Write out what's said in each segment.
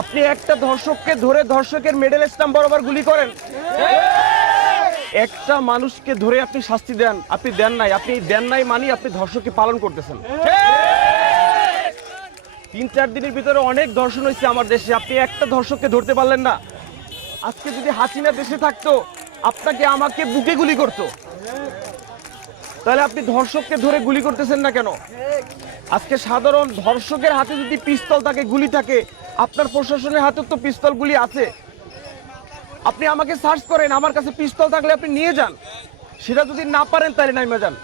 আপনি একটা ধর্ষককে ধরে ধর্ষকের মেডেল স্ট্যাম্প বরাবর গুলি করেন একটা মানুষকে ধরে আপনি শাস্তি দেন আপনি দেন নাই আপনি দেন নাই মানি আপনি ধর্ষককে পালন করতেছেন তিন চার দিনের ভিতরে অনেক ধর্ষণ হয়েছে আমার দেশে আপনি একটা ধর্ষককে ধরতে পারলেন না আজকে যদি হাসিনা দেশে থাকতো আপনাকে আমাকে বুকে গুলি করতো তাহলে আপনি ধর্ষককে ধরে গুলি করতেছেন না কেন আজকে সাধারণ ধর্ষকের হাতে যদি পিস্তল থাকে গুলি থাকে আপনার প্রশাসনের হাতে তো পিস্তলগুলি আছে আপনি আমাকে সার্চ করেন আমার কাছে পিস্তল থাকলে আপনি নিয়ে যান সেটা যদি না পারেন তাহলে নাইমা যান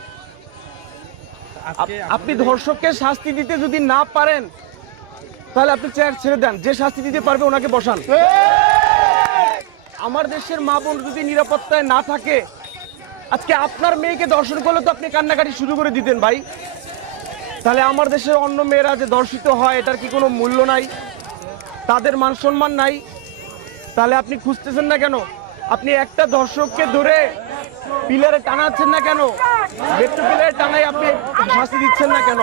আপনি ধর্ষককে শাস্তি দিতে যদি না পারেন তাহলে আপনি চেয়ার ছেড়ে দেন যে শাস্তি দিতে পারবে ওনাকে বসান আমার দেশের মা বোন যদি নিরাপত্তায় না থাকে আজকে আপনার মেয়েকে দর্শন করলে তো আপনি কান্নাকাটি শুরু করে দিতেন ভাই তাহলে আমার দেশের অন্য মেয়েরা যে দর্শিত হয় এটার কি কোনো মূল্য নাই তাদের মান সম্মান নাই তাহলে আপনি খুঁজতেছেন না কেন আপনি একটা দর্শককে ধরে পিলারে টানাচ্ছেন না কেন একটু পিলারে টানাই আপনি ফাঁসি দিচ্ছেন না কেন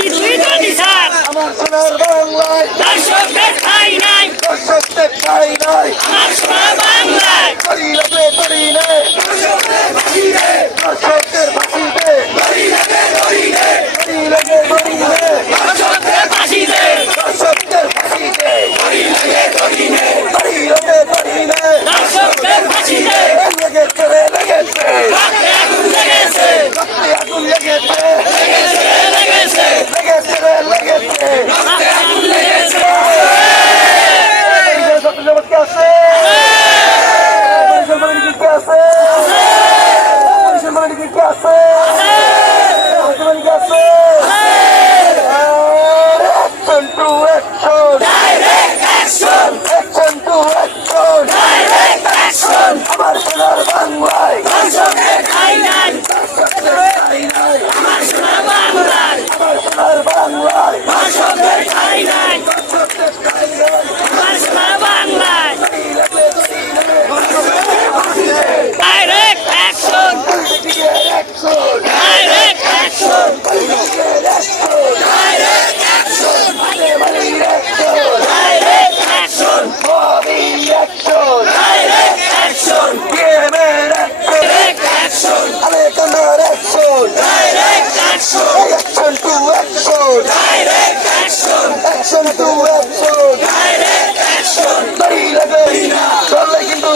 আমার সোনার বাংলায় দর্শক দেখাই নাই দর্শক দেখাই নাই আমার সোনার